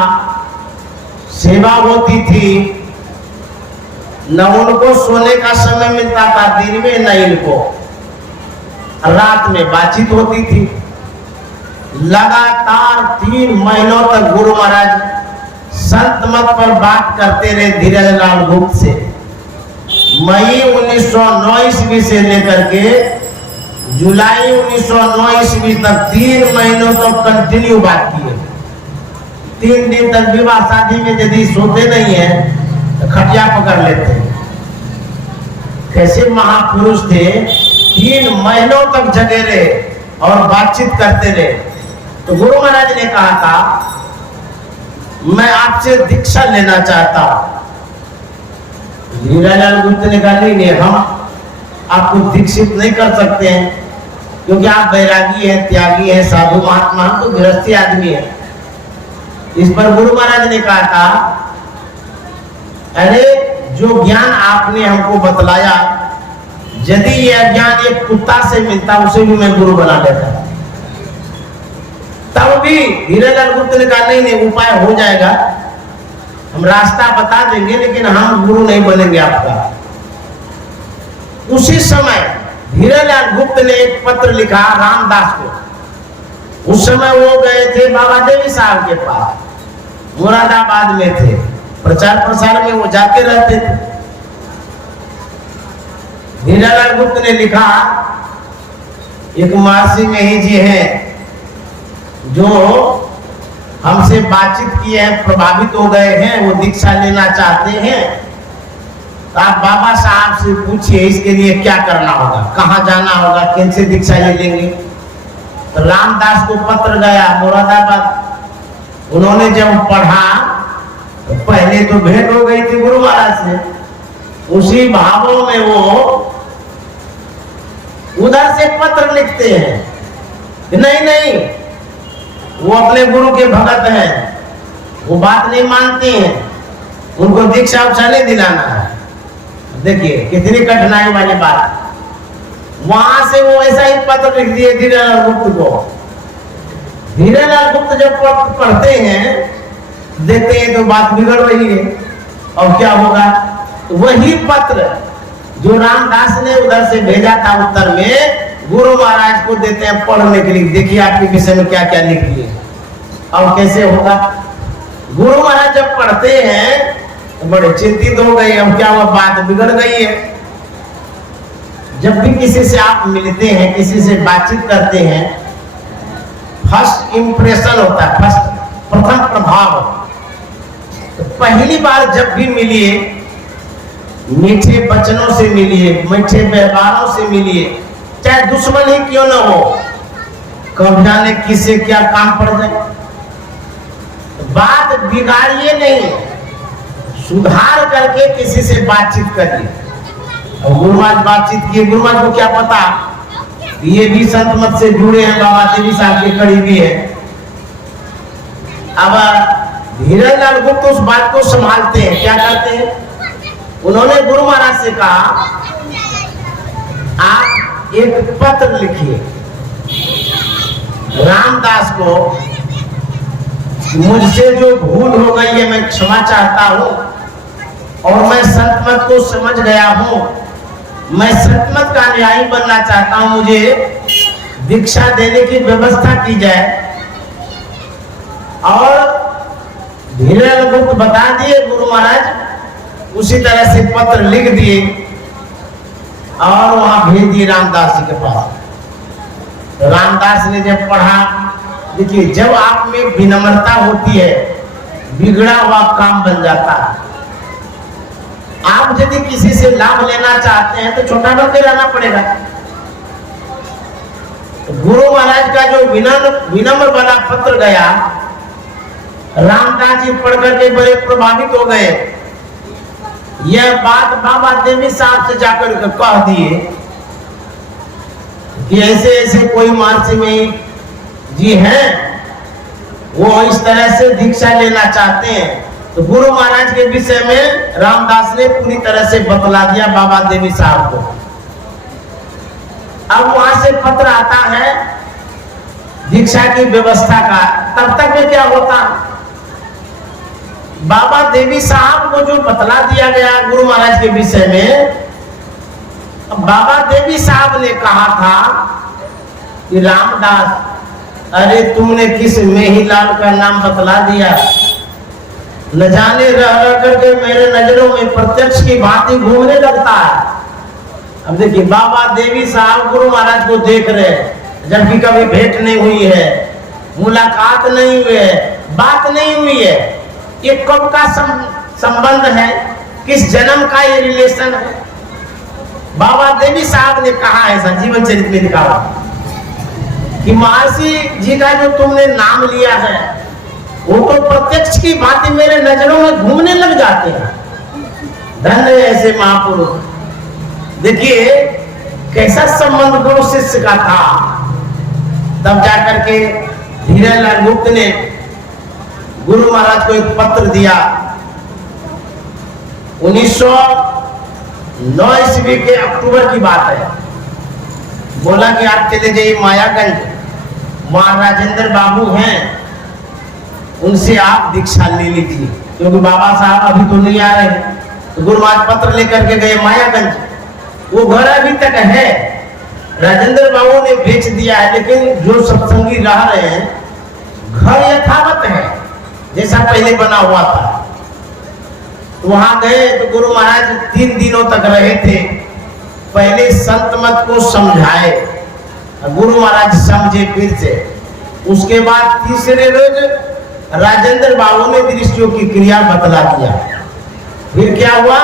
सेवा होती थी, न उनको सोने का समय मिलता था दिन में, न इनको रात में बातचीत होती थी। लगातार 3 महीनों तक गुरु महाराज संत मत पर बात करते रहे धीरेलाल गुप्त से। मई 1909 ईस्वी से लेकर के जुलाई 1909 ईस्वी तक 3 महीनों तक कंटिन्यू बात की है। 3 दिन तक विवाह शादी में यदि सोते नहीं है तो खटिया पकड़ लेते हैं। कैसे महापुरुष थे, 3 महीनों तक जगे रहे और बातचीत करते रहे। तो गुरु महाराज ने कहा था मैं आपसे दीक्षा लेना चाहता हूं। धीरेलाल गुप्त ने कहा नहीं हम आपको दीक्षित नहीं कर सकते हैं क्योंकि आप बैरागी हैं, त्यागी हैं, साधु महात्मा, हम तो गृहस्थी आदमी है। इस पर गुरु महाराज ने कहा था अरे जो ज्ञान आपने हमको बतलाया, यदि यह ज्ञान एक कुत्ता से मिलता उसे भी मैं गुरु बना लेता। तब भी धीरेलाल गुप्त ने कहा नहीं उपाय हो जाएगा, हम रास्ता बता देंगे लेकिन हम गुरु नहीं बनेंगे आपका। उसी समय धीरेलाल गुप्त ने एक पत्र लिखा रामदास को। उस समय वो गए थे बाबा देवी साहब के पास, मुरादाबाद में थे, प्रचार प्रसार में वो जाते रहते थे। धीरेलाल गुप्त ने लिखा एक महर्षि मही जी हैं जो हमसे बातचीत किए हैं, प्रभावित हो गए हैं, वो दीक्षा लेना चाहते हैं, तो आप बाबा साहब से पूछिए इसके लिए क्या करना होगा, कहाँ जाना होगा, कैसे दीक्षा ले लेंगे। तो रामदास को पत्र गया मुरादाबाद। उन्होंने जब पढ़ा तो पहले तो भेंट हो गई थी गुरु महाराज से, उसी भावों में वो उधर से पत्र लिखते हैं कि नहीं वो अपने गुरु के भगत हैं, वो बात नहीं मानते हैं, उनको दीक्षा उक्षा नहीं दिलाना है। देखिए कितनी कठिनाई वाली बात। वहां से वो ऐसा ही पत्र लिख दिए धीरेलाल गुप्त को। धीरेलाल गुप्त जब पढ़ते हैं देखते हैं तो बात बिगड़ रही है, और क्या होगा, वही पत्र जो रामदास ने उधर से भेजा था उत्तर में गुरु महाराज को देते हैं पढ़ने के लिए। देखिए आपके विषय में क्या क्या लिख दिए और कैसे होगा। गुरु महाराज जब पढ़ते हैं तो बड़े चिंतित हो गए, अब क्या हुआ, बात बिगड़ गई है। जब भी किसी से आप मिलते हैं, किसी से बातचीत करते हैं, फर्स्ट इंप्रेशन होता है, प्रथम प्रभाव। तो पहली बार जब भी मिलिए, मीठे वचनों से मिलिए, मीठे व्यवहारों से मिलिए, चाहे दुश्मन ही क्यों न हो, कब जाने किसे क्या काम पड़ जाए। बात बिगाड़िए नहीं, सुधार करके किसी से बातचीत करिए। और गुरु महाराज बातचीत किए, गुरु महाराज को क्या पता ये भी संत मत से जुड़े हैं, बाबा देवी साहब के करीबी है। अब धीरेलाल गुप्त उस बात को संभालते हैं, क्या करते हैं, उन्होंने गुरु महाराज से कहा आप एक पत्र लिखिए रामदास को मुझसे जो भूल हो गई है मैं क्षमा चाहता हूँ और मैं संत मत को समझ गया हूँ। मैं संत मत का न्यायी बनना चाहता हूँ। मुझे दीक्षा देने की व्यवस्था की जाए। और धीरेन्द्र गुप्त बता दिए गुरु महाराज। उसी तरह से पत्र लिख दिए और वहां भेज दिए रामदास जी के पास। रामदास ने जब पढ़ा, देखिए जब आप में विनम्रता होती है बिगड़ा हुआ काम बन जाता है। आप यदि किसी से लाभ लेना चाहते हैं तो छोटा बन के रहना पड़ेगा। गुरु महाराज का जो विनम्र वाला पत्र गया, रामदास जी पढ़ करके बड़े प्रभावित हो गए। यह बात बाबा देवी साहब से जाकर कह दिए कि ऐसे ऐसे कोई महर्षि में जी हैं, वो इस तरह से दीक्षा लेना चाहते हैं। तो गुरु महाराज के विषय में रामदास ने पूरी तरह से बतला दिया बाबा देवी साहब को। अब वहां से पत्र आता है दीक्षा की व्यवस्था का। तब तक में क्या होता, बाबा देवी साहब को जो बतला दिया गया गुरु महाराज के विषय में, बाबा देवी साहब ने कहा था कि रामदास, अरे तुमने किस मेहीलाल का नाम बतला दिया, न जाने रह रह करके मेरे नजरों में प्रत्यक्ष की भांति घूमने लगता है। अब देखिए बाबा देवी साहब गुरु महाराज को देख रहे हैं, जबकि कभी भेंट नहीं हुई है, मुलाकात नहीं हुई है, बात नहीं हुई है। ये कब का संबंध है, किस जन्म का ये रिलेशन है। बाबा देवी साहब ने कहा है संजीवन चरित्र में लिखा कि महर्षि जी का जो तुमने नाम लिया है वो तो प्रत्यक्ष की भांति मेरे नजरों में घूमने लग जाते हैं। धन्य ऐसे महापुरुष। देखिए कैसा संबंध गुरु शिष्य का था। तब जाकर के धीरेलाल गुप्त ने गुरु महाराज को एक पत्र दिया। 1909 ईस्वी के अक्टूबर की बात है। बोला कि आप चले जाइए मायागंज, वहां राजेंद्र बाबू हैं, उनसे आप दीक्षा ले लीजिए, क्योंकि बाबा साहब अभी तो नहीं आ रहे। तो गुरु महाराज पत्र लेकर के गए मायागंज। वो घर अभी तक है, राजेंद्र बाबू ने बेच दिया है, लेकिन जो सत्संगी रह रहे हैं घर यथावत है जैसा पहले बना हुआ था। तो वहां गए तो गुरु महाराज 3 दिनों तक रहे थे। पहले संत मत को समझाए, गुरु महाराज समझे फिर से। उसके बाद तीसरे रोज राजेंद्र बाबू ने दृष्टियों की क्रिया बतला दिया। फिर क्या हुआ,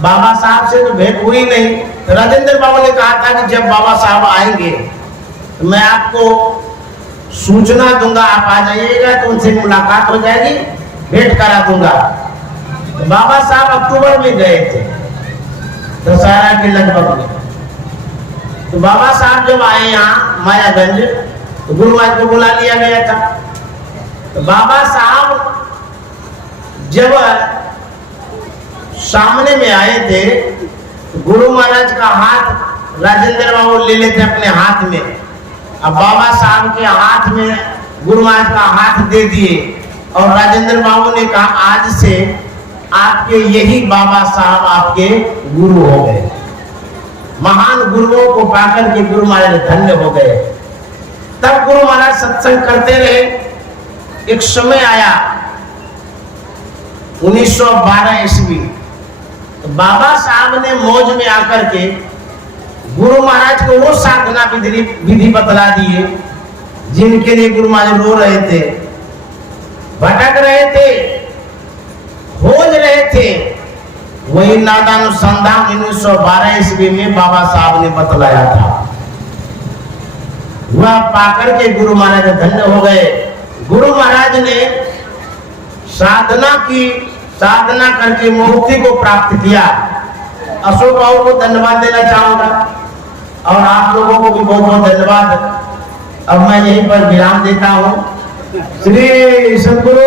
बाबा साहब से तो भेंट हुई नहीं। तो राजेंद्र बाबू ने कहा था कि जब बाबा साहब आएंगे तो मैं आपको सूचना दूंगा, आप आ जाइएगा तो उनसे मुलाकात हो जाएगी, भेंट करा दूंगा। तो बाबा साहब अक्टूबर में गए थे, दशहरा के लगभग में। तो बाबा साहब जब आए यहाँ मायागंज तो गुरु महाराज को बुला लिया गया था। तो बाबा साहब जब सामने में आए थे तो गुरु महाराज का हाथ राजेंद्र बाबू ले लेते अपने हाथ में। अब बाबा साहब के हाथ में गुरु महाराज का हाथ दे दिए और राजेंद्र बाबू ने कहा आज से आपके यही बाबा साहब आपके गुरु हो गए। महान गुरुओं को पाकर के गुरु महाराज धन्य हो गए। तब गुरु महाराज सत्संग करते रहे। एक समय आया 1912 ईस्वी, तो बाबा साहब ने मौज में आकर के गुरु महाराज को वो साधना विधि बतला दिए जिनके लिए गुरु महाराज रो रहे थे, भटक रहे थे, खोज रहे थे। वही नादानुसंधान 1912 ईस्वी में बाबा साहब ने बतलाया था। वह पाकर के गुरु महाराज धन्य हो गए। गुरु महाराज ने साधना की, साधना करके मुक्ति को प्राप्त किया। अशोक बाबू को धन्यवाद देना चाहूंगा और आप लोगों को भी बहुत बहुत धन्यवाद। अब मैं यहीं पर विराम देता हूँ। श्री सद्गुरु